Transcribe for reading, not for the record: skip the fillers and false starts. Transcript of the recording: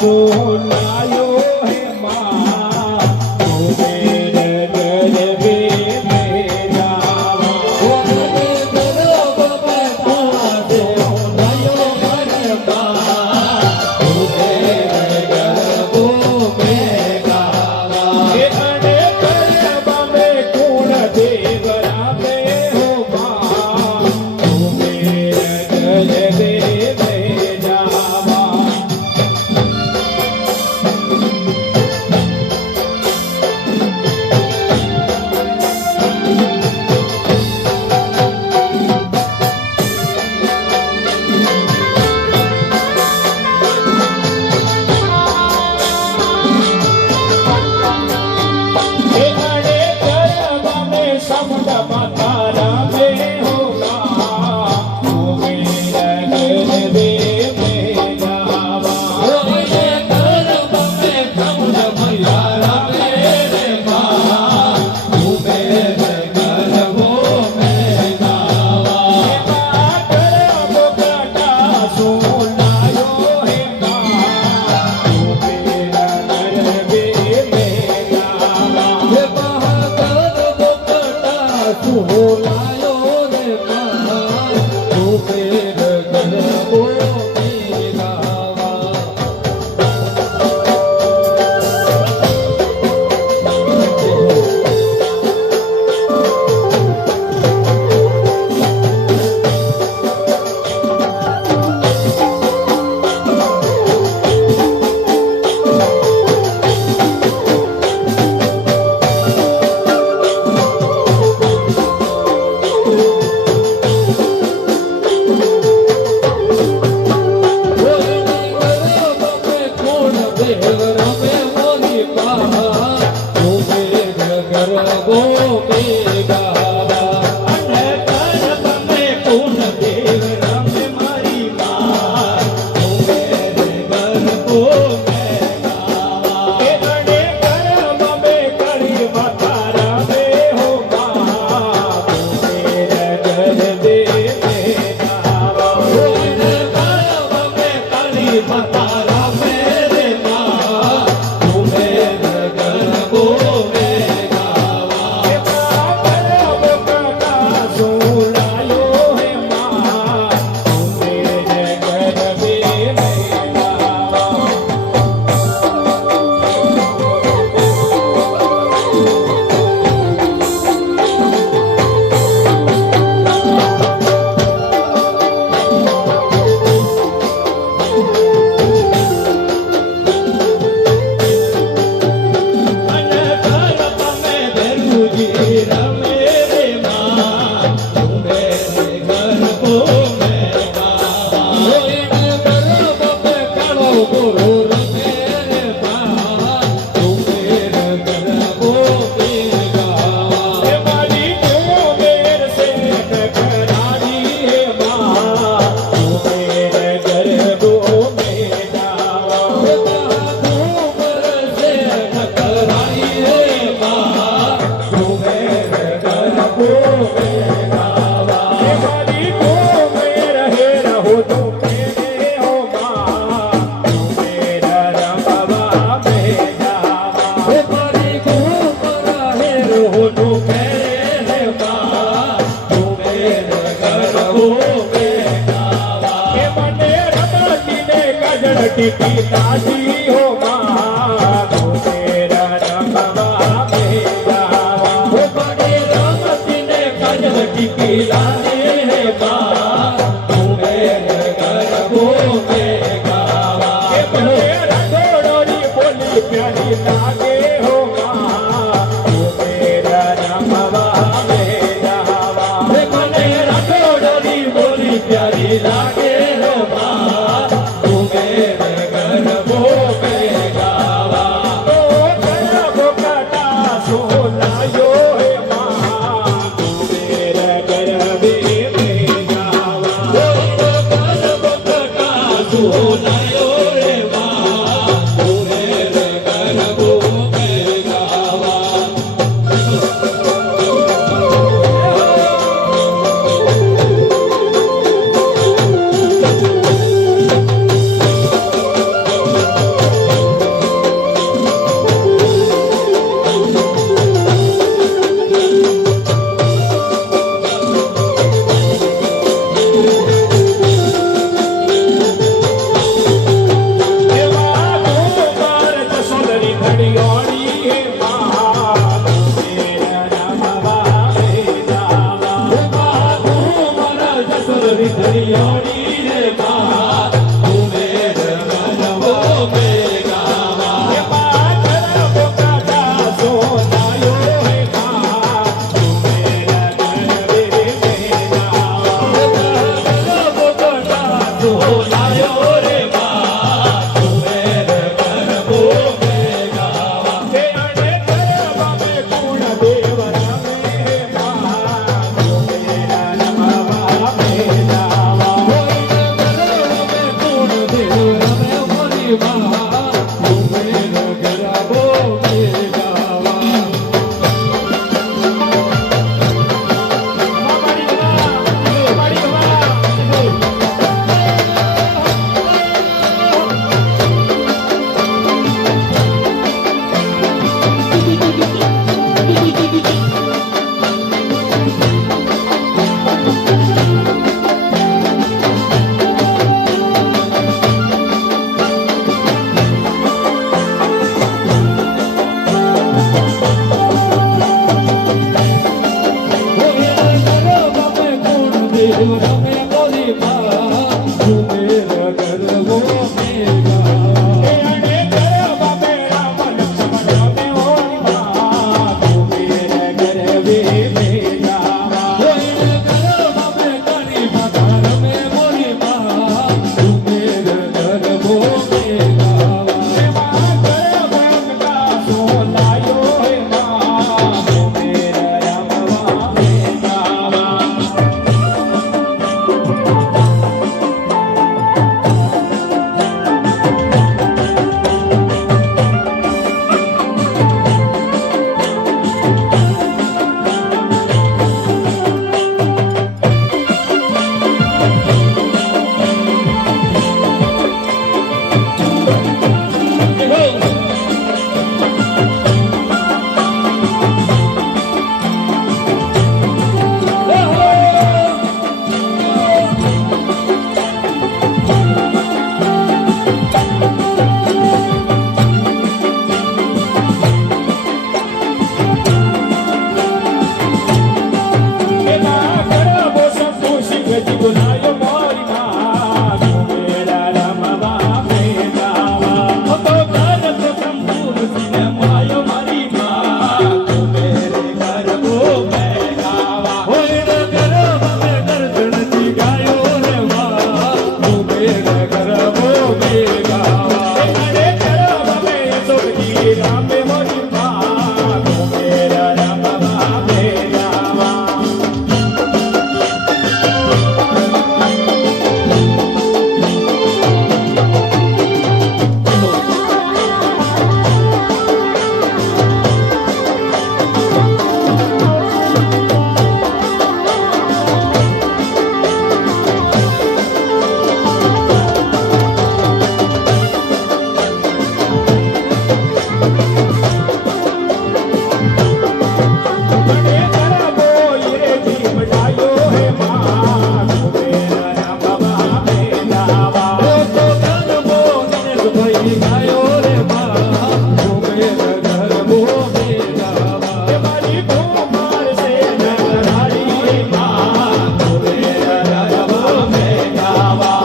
सुनायो है माँ मेरे गरबे में जावा सुनायो है माँ मेरे गरबों में गावा ये अने गरबा में कौन देवरा में हो माँ मेरे गरबे में जावा समुद मातारा में होगा वो मेरा गरबे में जावा मेरे गरब में समुद मातारा मेरे माँ वो मेरे गरबों में जावा गरब काटा सुनायो है माँ वो मेरा गरबे में जावा सुनायो रे माँ तू मेरे गरबों में गावा मातारा मेरे माँ तू मेरे गरबों में गावा गरब काटा सुनायो है माँ तू मेरे गरबे में गावा टिकी दादी हो माँ तू मेरा रंगवा में जावा वो बड़े रमती ने कजल टिकी दादी है माँ तू मेरे गरबों में गावा के बड़े रंगोड़ी बोली प्यारी लागे हो माँ तू मेरा रंगवा में जावा के बड़े रंगोड़ी बोली प्यारी लागे हो माँ तू मेरे गरबों में गावा तो गरब काटा सुनायो है माँ तू मेरे गरबे में गावा तो गरब काटा सुनायो है माँ तू मेरे गरबों ગાયો રે બા કુબેર ગરબો મેળાવા એ મારી કુમાર છે નગરારી માં કુબેર ગરબો મેળાવા